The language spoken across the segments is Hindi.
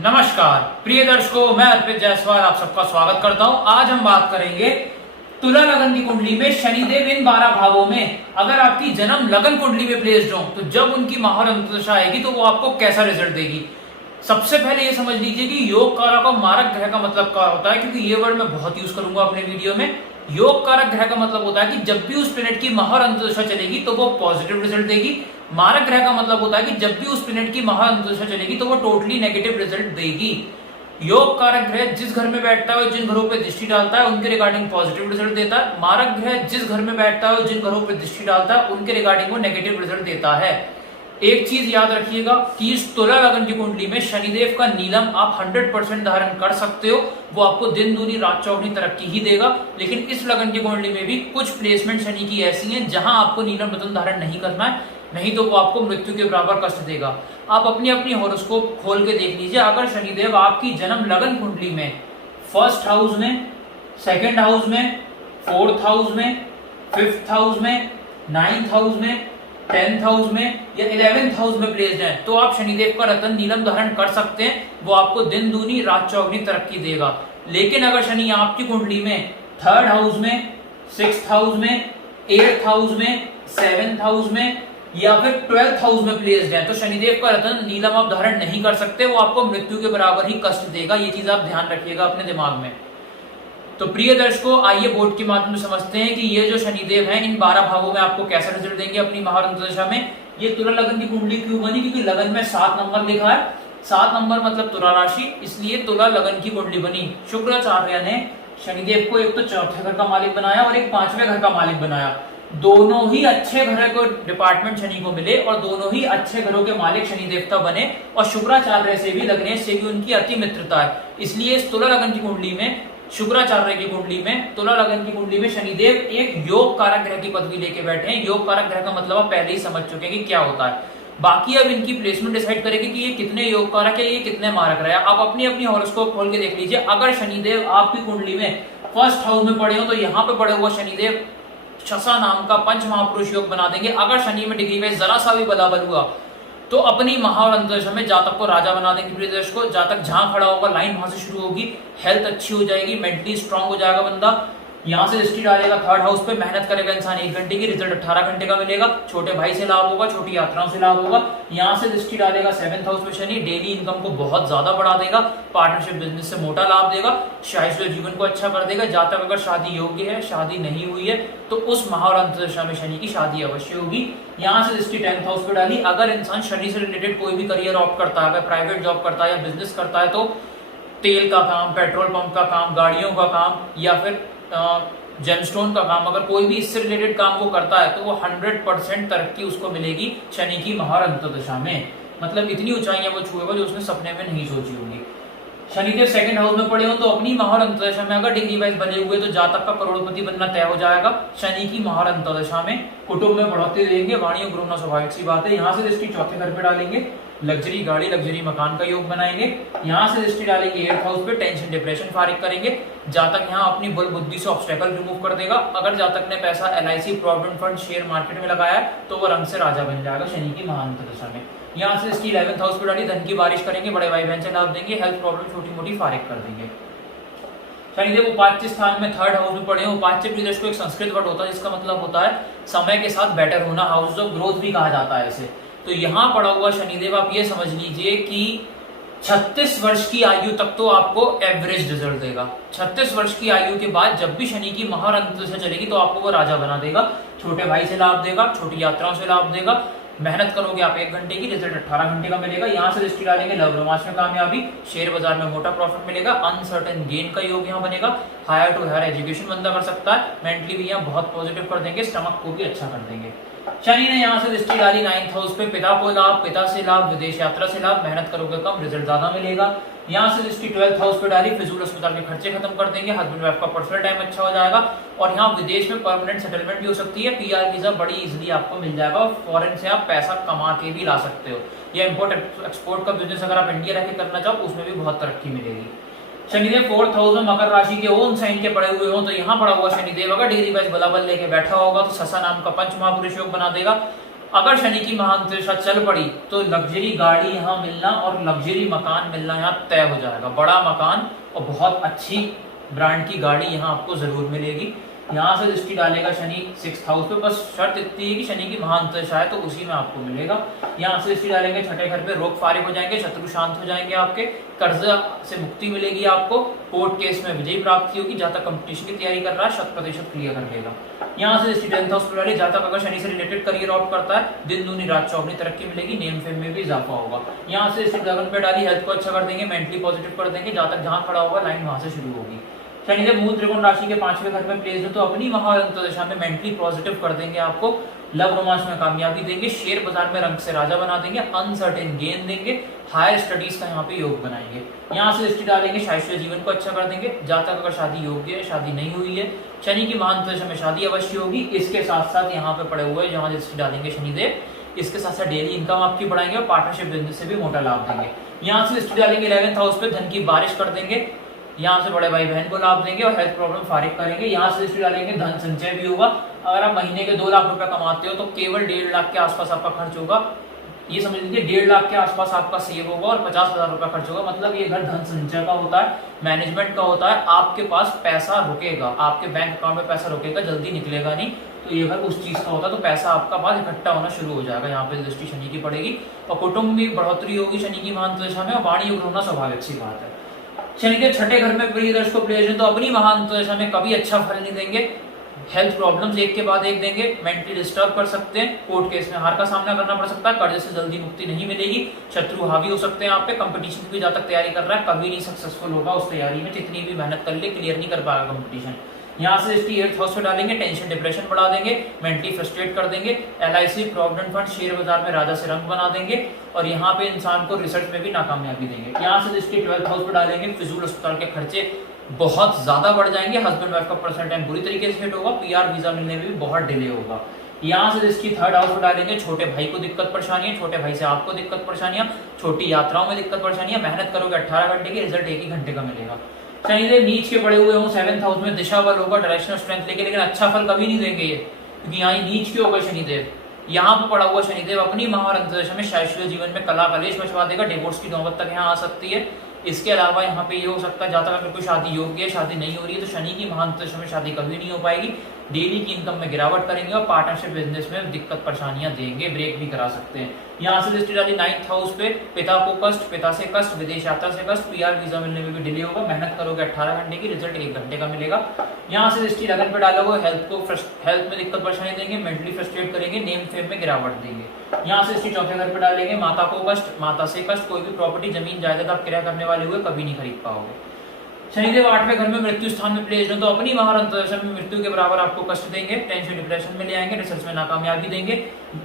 नमस्कार प्रिय दर्शकों, मैं अर्पित जायसवाल आप सबका स्वागत करता हूं। आज हम बात करेंगे तुला लगन की कुंडली में शनिदेव इन 12 भावों में अगर आपकी जन्म लगन कुंडली में प्लेस्ड हो तो जब उनकी महार अंतर्दशा आएगी तो वो आपको कैसा रिजल्ट देगी। सबसे पहले ये समझ लीजिए कि योग कारक और मारक ग्रह का मतलब क्या होता है, क्योंकि ये वर्ड मैं बहुत यूज करूंगा अपने वीडियो में। योग कारक ग्रह का मतलब होता है कि जब भी उस प्लेनेट की महार अंतर्दशा चलेगी तो वो पॉजिटिव रिजल्ट देगी। मारक ग्रह का मतलब होता है कि जब भी उस प्लेनेट की महार अंतर्दशा चलेगी तो वो टोटली नेगेटिव रिजल्ट देगी। योग कारक ग्रह जिस घर में बैठता है, जिन घरों पे दृष्टि डालता है, उनके रिगार्डिंग पॉजिटिव रिजल्ट देता है। मारक ग्रह जिस घर में बैठता है, जिन घरों पे दृष्टि डालता है, उनके रिगार्डिंग वो नेगेटिव रिजल्ट देता है। एक चीज याद रखिएगा कि इस तुला लगन की कुंडली में शनिदेव का नीलम आप 100% धारण कर सकते हो। वो आपको दिन दूनी रात चौगुनी तरक्की ही देगा। लेकिन इस लगन की कुंडली में भी कुछ प्लेसमेंट शनि की ऐसी हैं जहां आपको नीलम रत्न धारण नहीं करना है, नहीं तो वो आपको मृत्यु के बराबर कष्ट देगा। आप अपनी अपनी हॉरोस्कोप खोल के देख लीजिए। अगर शनिदेव आपकी जन्म लगन कुंडली में फर्स्ट हाउस में, सेकेंड हाउस में, फोर्थ हाउस में, फिफ्थ हाउस में, नाइन्थ हाउस में, 10th हाउस में या 11th हाउस में प्लेस्ड है तो आप शनिदेव का रत्न नीलम धारण कर सकते हैं। वो आपको दिन दूनी रात चौगुनी तरक्की देगा। लेकिन अगर शनि आपकी कुंडली में थर्ड हाउस में, सिक्स्थ हाउस में, 8th हाउस में, 7th हाउस में या फिर 12th हाउस में प्लेस्ड है तो शनिदेव का रत्न नीलम आप धारण नहीं कर सकते। वो आपको मृत्यु के बराबर ही कष्ट देगा। ये चीज आप ध्यान रखिएगा अपने दिमाग में। तो प्रिय दर्शकों, आइए बोर्ड के माध्यम से समझते हैं कि ये जो शनिदेव हैं इन 12 भावों में आपको कैसा रिजल्ट देंगे अपनी महार अंतर्दशा में। ये तुला लगन की कुंडली क्यों बनी? क्योंकि लगन में 7 नंबर लिखा है। 7 नंबर मतलब तुला राशि, इसलिए तुला लगन की कुंडली बनी। शुक्राचार्य ने शनिदेव को एक तो चौथे घर का मालिक बनाया और एक 5वें घर का मालिक बनाया। दोनों ही अच्छे घर को डिपार्टमेंट शनि को मिले और दोनों ही अच्छे घरों के मालिक शनि देवता बने। और शुक्राचार्य से भी, लग्नेश से भी उनकी अति मित्रता है। इसलिए इस तुला लगन की कुंडली में, शुक्राचार्य की कुंडली में, तुला लगन की कुंडली में शनिदेव एक योग कारक ग्रह की पदवी लेके बैठे हैं। योग कारक ग्रह का मतलब आप पहले ही समझ चुके हैं कि क्या होता है। बाकी अब इनकी प्लेसमेंट डिसाइड करेगी कि ये कितने योग कारक है, ये कितने मारक रहे। आप अपनी अपनी हॉरोस्कोप खोल के देख लीजिए। अगर शनिदेव आपकी कुंडली में फर्स्ट हाउस में पड़े हो तो यहाँ पे पड़े हुआ शनिदेव शसा नाम का पंच महापुरुष योग बना देंगे। अगर शनि में डिग्री में जरा सा भी बलाबल हुआ तो अपनी महार अंतर्दशा में जातक को राजा बना देंगे। प्रिय दर्शकों, जातक जहां खड़ा होगा लाइन वहां से शुरू होगी, हेल्थ अच्छी हो जाएगी, मेंटली स्ट्रांग हो जाएगा बंदा। यहाँ से दृष्टि डालेगा थर्ड हाउस पे, मेहनत करेगा इंसान 1 घंटे की, रिजल्ट 18 घंटे का मिलेगा। छोटे भाई से लाभ होगा, छोटी यात्राओं से लाभ होगा। यहाँ से दृष्टि डालेगा 7th हाउस पे शनि, डेली इनकम को बहुत ज्यादा बढ़ा देगा, पार्टनरशिप बिजनेस से मोटा लाभ देगा, शारीरिक जीवन को अच्छा कर देगा। जातक अगर शादी योग्य है, शादी नहीं हुई है तो उस महार अंतर्दशा में शनि की शादी अवश्य होगी। यहाँ से दृष्टि 10th हाउस पे डाली। अगर इंसान शनि से रिलेटेड कोई भी करियर ऑप्ट करता है, अगर प्राइवेट जॉब करता है या बिजनेस करता है तो तेल का काम, पेट्रोल पंप का काम, गाड़ियों का काम या फिर जेमस्टोन का काम, अगर कोई भी इससे रिलेटेड काम वो करता है तो वो 100% तरक्की उसको मिलेगी शनि की महार अंतर्दशा में। मतलब इतनी ऊंचाइयां वो छुएगा जो उसने सपने में नहीं सोची होंगी। शनिदेव 2nd हाउस में पड़े हो तो अपनी महार अंतर्दशा में अगर डिग्री वाइज बने हुए तो जातक का करोड़पति बनना तय हो जाएगा। शनि की महार अंतर्दशा में कुटुंब में बढ़ोतरी देंगे, वाणियों गुरु स्वाभाविक सी बात है। यहाँ से दृष्टि चौथे घर पे डालेंगे, लग्जरी गाड़ी, लग्जरी मकान का योग बनाएंगे। यहाँ से दृष्टि डालेंगे 8th हाउस पे, टेंशन डिप्रेशन फारिग करेंगे। जातक यहाँ अपनी बल बुद्धि से ऑब्स्टेकल रिमूव कर देगा। अगर जातक ने पैसा LIC, provident fund, share market में लगाया है तो वो रंग से राजा बन जाएगा शनि की महान अंतर्दशा में। यहाँ से इसकी 11th हाउस पे डाली, धन की बारिश करेंगे, बड़े भाई बहन से लाभ देंगे, हेल्थ प्रॉब्लम छोटी मोटी फारिग कर देंगे। शनिदेव उपाच्य स्थान में 3rd हाउस में पड़े हैं। उपाच्य प्रिय को एक संस्कृत वर्ड होता है जिसका मतलब होता है समय के साथ बेटर होना, हाउस ऑफ ग्रोथ भी कहा जाता है इसे। तो यहाँ पड़ा हुआ शनिदेव आप ये समझ लीजिए कि 36 वर्ष की आयु तक तो आपको एवरेज रिजल्ट देगा। 36 वर्ष की आयु के बाद जब भी शनि की महार अंतर्दशा चलेगी तो आपको वो राजा बना देगा, छोटे भाई से लाभ देगा, छोटी यात्राओं से लाभ देगा। मेहनत करोगे आप 1 घंटे की, रिजल्ट 18 घंटे का मिलेगा। यहाँ से दृष्टि डालेंगे लव रोमांस में कामयाबी, शेयर बाजार में मोटा प्रॉफिट मिलेगा, अनसर्टेन गेन का योग यहाँ बनेगा। हायर टू हायर एजुकेशन बंदा कर सकता है, मेंटली भी यहाँ बहुत पॉजिटिव कर देंगे, स्टमक को भी अच्छा कर देंगे। शनि ने यहाँ से दृष्टि डाली 9th हाउस पे, पिता को लाभ, पिता से लाभ, विदेश यात्रा से लाभ, मेहनत करोगे कम, रिजल्ट ज्यादा मिलेगा। यहाँ से दृष्टि 12th हाउस पे डाली, फिजूल अस्पताल के खर्चे खत्म कर देंगे, हस्बैंड वाइफ का पर्सनल टाइम अच्छा हो जाएगा और यहाँ विदेश में परमानेंट सेटलमेंट भी हो सकती है। PR वीजा बड़ी इजीली आपको मिल जाएगा और फॉरेन से आप पैसा कमा के भी ला सकते हो। या इम्पोर्ट एक्सपोर्ट का बिजनेस अगर आप इंडिया रह के करना चाहो उसमें भी बहुत तरक्की मिलेगी। शनिदेव 4th हाउस में मकर राशि के ओन साइन के पड़े हुए हो तो यहाँ पड़ा हुआ शनिदेव अगर डिग्री वाइज बलाबल लेके बैठा होगा तो ससा नाम का पंच महापुरुष योग बना देगा। अगर शनि की महांतरिक्षा चल पड़ी तो लग्जरी गाड़ी यहाँ मिलना और लग्जरी मकान मिलना यहाँ तय हो जाएगा। बड़ा मकान और बहुत अच्छी ब्रांड की गाड़ी यहाँ आपको जरूर मिलेगी। यहाँ से दृष्टि डालेगा शनि 6th हाउस पे, बस शर्त इतनी है कि शनि की महांतरिक्षा है तो उसी में आपको मिलेगा। यहाँ से दृष्टि डालेंगे छठे घर पे, रोग फारिग हो जाएंगे, शत्रु शांत हो जाएंगे, आपके कर्ज से मुक्ति मिलेगी, आपको कोर्ट केस में विजयी प्राप्ति होगी। जहाँ तक कंपटीशन की तैयारी कर रहा है 100% क्लियर कर लेगा। यहाँ से दृष्टि 10th हाउस पे, जहाँ तक अगर शनि से रिलेटेड करियर ऑप्ट करता है दिन दूनी रात चौगनी तरक्की मिलेगी, नेम फेम में भी इजाफा होगा। यहाँ से दृष्टि गगन पे डाली, हेल्थ को अच्छा कर देंगे, मेंटली पॉजिटिव कर देंगे। जहाँ तक जहाँ खड़ा होगा लाइन वहां से शुरू होगी। शनिदेव मूल त्रिकोण राशि के 5वें घर में प्लेस हो तो अपनी महाअंतर्दशा में मेंटली पॉजिटिव कर देंगे, आपको लव रोमांस में कामयाबी देंगे, शेयर बाजार में रंग से राजा बना देंगे, अनसर्टेन गेन देंगे, हायर स्टडीज का यहाँ पे योग बनाएंगे। यहाँ से दृष्टि डालेंगे शारीरिक जीवन को अच्छा कर देंगे। जहाँ तक अगर शादी योग्य है, शादी नहीं हुई है, शनि की महाअंतर्दशा में शादी अवश्य होगी। इसके साथ साथ यहाँ पे पड़े हुए जहाँ दृष्टि डालेंगे शनिदेव, इसके साथ साथ डेली इनकम आपकी बढ़ाएंगे और पार्टनरशिप बिजनेस से भी मोटा लाभ देंगे। यहाँ से दृष्टि डालेंगे 11th हाउस पे, धन की बारिश कर देंगे, यहाँ से बड़े भाई बहन को लाभ देंगे और हेल्थ प्रॉब्लम फारिग करेंगे। यहाँ से दृष्टि डालेंगे धन संचय भी होगा। अगर आप महीने के 2 लाख रुपए कमाते हो तो केवल 1.5 लाख के आसपास आपका खर्च होगा। ये समझ लीजिए 1.5 लाख के आसपास आपका सेव होगा और 50,000 रुपया खर्च होगा। मतलब ये घर धन संचय का होता है, मैनेजमेंट का होता है। आपके पास पैसा रुकेगा, आपके बैंक अकाउंट में पैसा रुकेगा, जल्दी निकलेगा नहीं। तो ये घर उस चीज का होता है, तो पैसा आपका पास इकट्ठा होना शुरू हो जाएगा। यहाँ पे दृष्टि शनि की पड़ेगी और कुटुंब में बढ़ोतरी होगी शनि की महाअंतर्दशा में, और वाणी योग होना स्वाभाविक सी बात है। शनि के छठे घर में प्रिय दर्शकों प्लेस है तो अपनी महाअंतर्दशा में कभी अच्छा फल नहीं देंगे। हेल्थ प्रॉब्लम्स एक के बाद एक देंगे, मेंटली डिस्टर्ब कर सकते हैं, कोर्ट केस में हार का सामना करना पड़ सकता है, कर्ज से जल्दी मुक्ति नहीं मिलेगी, शत्रु हावी हो सकते हैं आप पे। कंपटीशन की जहाँ तक तैयारी कर रहा है कभी नहीं सक्सेसफुल होगा उस तैयारी में, जितनी भी मेहनत कर ले क्लियर नहीं कर पाएगा कंपटीशन। यहाँ से इसकी 8th हाउस में डालेंगे, टेंशन डिप्रेशन बढ़ा देंगे, मेंटली फ्रस्ट्रेट कर देंगे, LIC प्रोविडेंट फंड शेयर बाजार में राजा से रंग बना देंगे और यहाँ पे इंसान को रिसर्च में भी नाकामयाबी देंगे। यहाँ से इसकी 12th हाउस में डालेंगे, फिजूल अस्पताल के खर्चे बहुत ज्यादा बढ़ जाएंगे, हस्बैंड वाइफ का पर्सनल टाइम बुरी तरीके से हिट होगा, PR वीजा मिलने में भी बहुत डिले होगा। यहाँ से इसकी 3rd हाउस में डालेंगे, छोटे भाई को दिक्कत परेशानियां, छोटे भाई से आपको दिक्कत परेशानियां, छोटी यात्राओं में दिक्कत परेशानियां, मेहनत करोगे 18 घंटे की, रिजल्ट 1 ही घंटे का मिलेगा। शनिदेव नीच के पड़े हुए हों 7th हाउस में, दिशा बल होगा, डायरेक्शनल स्ट्रेंथ लेके, लेकिन अच्छा फल कभी नहीं देंगे ये, क्योंकि यहाँ नीच के होगा शनिदेव। यहाँ पे पड़ा हुआ शनिदेव अपनी महाअंतर्दशा में शारीरिक जीवन में कला कलेश मचवा देगा, डिवोर्स की नौबत तक यहाँ आ सकती है। इसके अलावा यहाँ पे ये हो सकता है, जहाँ तक अगर कोई शादी योग्य है, शादी नहीं हो रही है, तो शनि की महाअंतर्दशा में शादी कभी नहीं हो पाएगी, डेली की इनकम में गिरावट करेंगे और पार्टनरशिप बिजनेस में दिक्कत परेशानियां देंगे, ब्रेक भी करा सकते हैं। यहाँ से दृष्टि डाली 9th हाउस पे, पिता को कष्ट, पिता से कष्ट, विदेश यात्रा से कष्ट, PR वीजा मिलने में भी डिले होगा, मेहनत करोगे 18 घंटे की, रिजल्ट 1 घंटे का मिलेगा। यहाँ से दृष्टि लगन पे डालोगे, हेल्थ में दिक्कत परेशानी देंगे, मेंटली फ्रस्ट्रेट करेंगे, नेम फेम में गिरावट देंगे। यहाँ से दृष्टि चौथे घर पे डालेंगे, माता को कष्ट, माता से कष्ट, कोई भी प्रॉपर्टी जमीन जायदाद आप किराया करने वाले हुए कभी नहीं खरीद पाओगे। शनिदेव 8वें घर में मृत्यु स्थान में प्लेस्ड हो तो अपनी महाअंतर्दशा में मृत्यु के बराबर आपको कष्ट देंगे, टेंशन डिप्रेशन में ले आएंगे, रिसर्च में नाकामयाबी देंगे।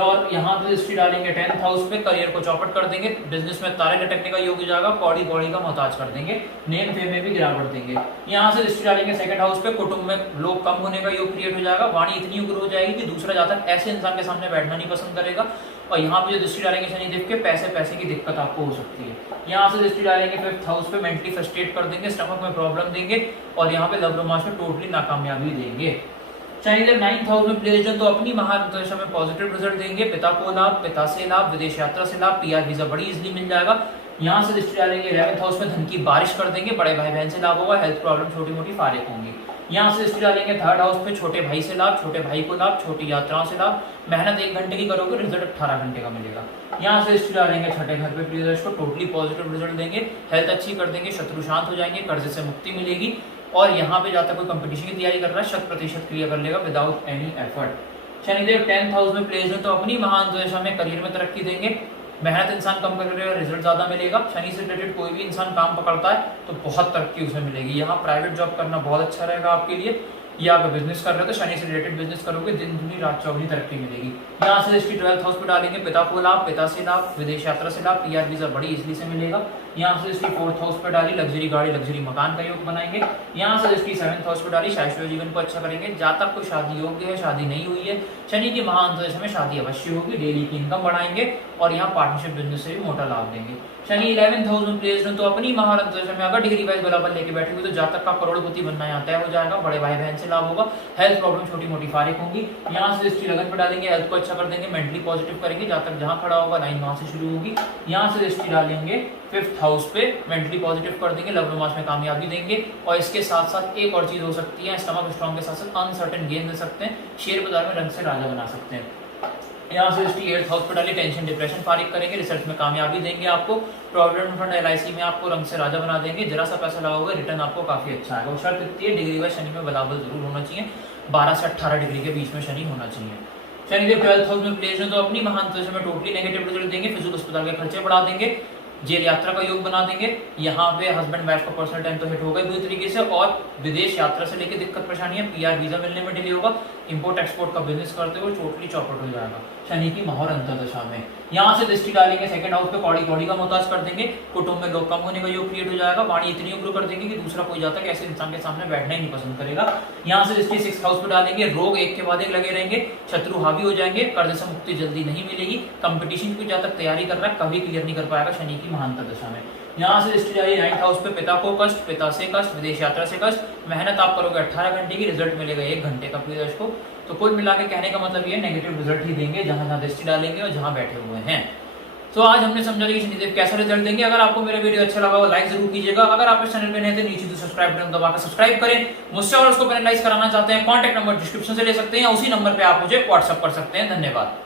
और यहाँ पे दृष्टि डालेंगे 10th हाउस पे, करियर को चौपट कर देंगे, बिजनेस में तारे लटकने का योग हो जाएगा, कौड़ी कौड़ी का मोहताज कर देंगे, नेम फेम में भी गिरावट देंगे। यहाँ से दृष्टि डालेंगे 2nd हाउस पे, कुटुंब में लोग कम होने का योग क्रिएट हो जाएगा, वाणी इतनी उग्र हो जाएगी कि दूसरा जातक ऐसे इंसान के सामने बैठना नहीं पसंद करेगा। और यहाँ पे जो दृष्टि डालेंगे शनिदेव के, पैसे की दिक्कत आपको हो सकती है। यहाँ से दृष्टि डालेंगे 5th हाउस पे, मेंटली फ्रस्ट्रेट कर देंगे, स्टमक में प्रॉब्लम देंगे और यहाँ पे लव रोमांस में टोटली नाकामयाबी देंगे। शनिदेव 9th हाउस में प्लेस्ड तो अपनी महाअंतर्दशा में पॉजिटिव रिजल्ट देंगे, पिता को लाभ, पिता से लाभ, विदेश यात्रा से लाभ, PR वीजा बड़ी इजीली मिल जाएगा। यहाँ से दृष्टि डालेंगे 11th हाउस में, धन की बारिश कर देंगे, बड़े भाई बहन से लाभ होगा, हेल्थ प्रॉब्लम छोटी मोटी फारिग होंगी। यहाँ से दृष्टि डालेंगे 3rd हाउस पे, छोटे भाई से लाभ, छोटे भाई को लाभ, छोटी यात्राओं से लाभ, मेहनत 1 घंटे की करोगे, रिजल्ट 18 घंटे का मिलेगा। यहाँ से दृष्टि डालेंगे 6ठे घर पे, प्रिय दर्शकों टोटली पॉजिटिव रिजल्ट देंगे, हेल्थ अच्छी कर देंगे, शत्रु शांत हो जाएंगे, कर्ज से मुक्ति मिलेगी और यहाँ पे जाता कोई कंपटीशन की तैयारी कर रहा है 100% क्लियर कर लेगा without any effort. Shanidev 10th house में प्लेस्ड है तो अपनी महाअंतर्दशा में करियर में तरक्की देंगे, मेहनत इंसान कम करेगा, रिजल्ट ज्यादा मिलेगा। शनि से रिलेटेड कोई भी इंसान काम पकड़ता है तो बहुत तरक्की उसे मिलेगी। यहाँ प्राइवेट जॉब करना बहुत अच्छा रहेगा आपके लिए, या अगर बिजनेस कर रहे हो तो शनि से रिलेटेड बिजनेस करोगे, दिन दुनी रात चौगनी तरक्की मिलेगी। यहाँ से इसकी 12th हाउस पे डालेंगे, पिता को लाभ, पिता से लाभ, विदेश यात्रा से लाभ, PR वीजा बड़ी इजली से मिलेगा। यहाँ से दृष्टि 4th हाउस पे डाली, लग्जरी गाड़ी लग्जरी मकान का योग बनाएंगे। यहाँ से दृष्टि 7th हाउस पे डाली, शाश्वत जीवन को अच्छा करेंगे। जातक को शादी योग्य है, शादी नहीं हुई है, शनि की महाअंतर्दशा में शादी अवश्य होगी। डेली की इनकम बढ़ाएंगे और यहाँ पार्टनरशिप बिजनेस से भी मोटा लाभ देंगे। शनि 11th हाउस में प्लेस्ड हो तो अपनी महाअंतर्दशा में अगर डिग्री वाइज बराबर लेके बैठे हुए तो जातक का करोड़पति बनना यहाँ तय हो जाएगा। बड़े भाई बहन से लाभ होगा। हेल्थ प्रॉब्लम छोटी मोटी फारिग होगी। यहाँ से दृष्टि लगन पे डालेंगे, हेल्थ को अच्छा कर देंगे, मेंटली पॉजिटिव करेंगे। जातक जहाँ खड़ा होगा लाइन वहां से शुरू होगी। यहाँ से दृष्टि डालेंगे 5th हाउस पे, मेंटली पॉजिटिव कर देंगे, लव रोमांस में कामयाबी देंगे। और इसके साथ साथ एक और चीज हो सकती है, स्टमक स्ट्रॉन्ग के साथ साथ अनसर्टेन गेन दे सकते हैं। शेयर बाजार में रंग से राजा बना सकते हैं। यहाँ से दृष्टि 8th हाउस पर डाली, टेंशन डिप्रेशन फारिग करेंगे, रिसर्च में कामयाबी देंगे आपको। प्रोविडेंट फंड LIC में आपको रंग से राजा बना देंगे। जरा सा पैसा लगाओगे रिटर्न आपको काफी अच्छा आएगा। शर्त इतनी है, डिग्री वाइज शनि में बराबर जरूर होना चाहिए, 12 से 18 डिग्री के बीच में शनि होना चाहिए। शनिदेव 12th हाउस में प्लेस है तो अपनी महाअंतर्दशा में टोटली नेगेटिव रिजल्ट देंगे। फिजूल अस्पताल के खर्चे बढ़ा देंगे, जेल यात्रा का योग बना देंगे। यहाँ पे हस्बैंड वाइफ का पर्सनल टाइम तो हिट होगा पूरी तरीके से। और विदेश यात्रा से लेकर दिक्कत परेशानी है, PR वीजा मिलने में डिले होगा। इंपोर्ट एक्सपोर्ट का बिजनेस करते हुए टोटली चौपट हो जाएगा शनि की महार अंतर्दशा में। यहाँ से दृष्टि डालेंगे 2nd हाउस पे, कौड़ी कौड़ी का मोहताज कर देंगे। कुटुंब में लोग कम होने का योग क्रिएट हो जाएगा। वाणी इतनी उग्र कर देंगे कि दूसरा कोई जातक ऐसे इंसान के सामने बैठना ही नहीं पसंद करेगा। यहाँ से दृष्टि 6th हाउस पे डालेंगे, रोग एक के बाद एक लगे रहेंगे, शत्रु हावी हो जाएंगे, कर्ज से मुक्ति जल्दी नहीं मिलेगी। कंपटीशन की जातक तैयारी कर रहा है, कभी क्लियर नहीं कर पाएगा शनि की महाअंतर्दशा में। यहाँ से दृष्टि डाली 9th हाउस पे, पिता को कष्ट, पिता से कष्ट, विदेश यात्रा से कष्ट। मेहनत आप करोगे 18 घंटे की, रिजल्ट मिलेगा 1 घंटे का प्रिय दर्शकों। तो कुल मिला के कहने का मतलब ये नेगेटिव रिजल्ट ही देंगे जहां जहां दृष्टि डालेंगे और जहां बैठे हुए हैं। तो आज हमने समझा कि शनिदेव कैसा रिजल्ट देंगे। अगर आपको मेरा वीडियो अच्छा लगा हो लाइक जरूर कीजिएगा। अगर आप इस चैनल पे नए थे नीचे सब्सक्राइब बटन दबाकर सब्सक्राइब करें। मुझसे और उसको पेनलाइज कराना चाहते हैं, कॉन्टैक्ट नंबर डिस्क्रिप्शन से ले सकते हैं या उसी नंबर पे आप मुझे व्हाट्सएप कर सकते हैं। धन्यवाद।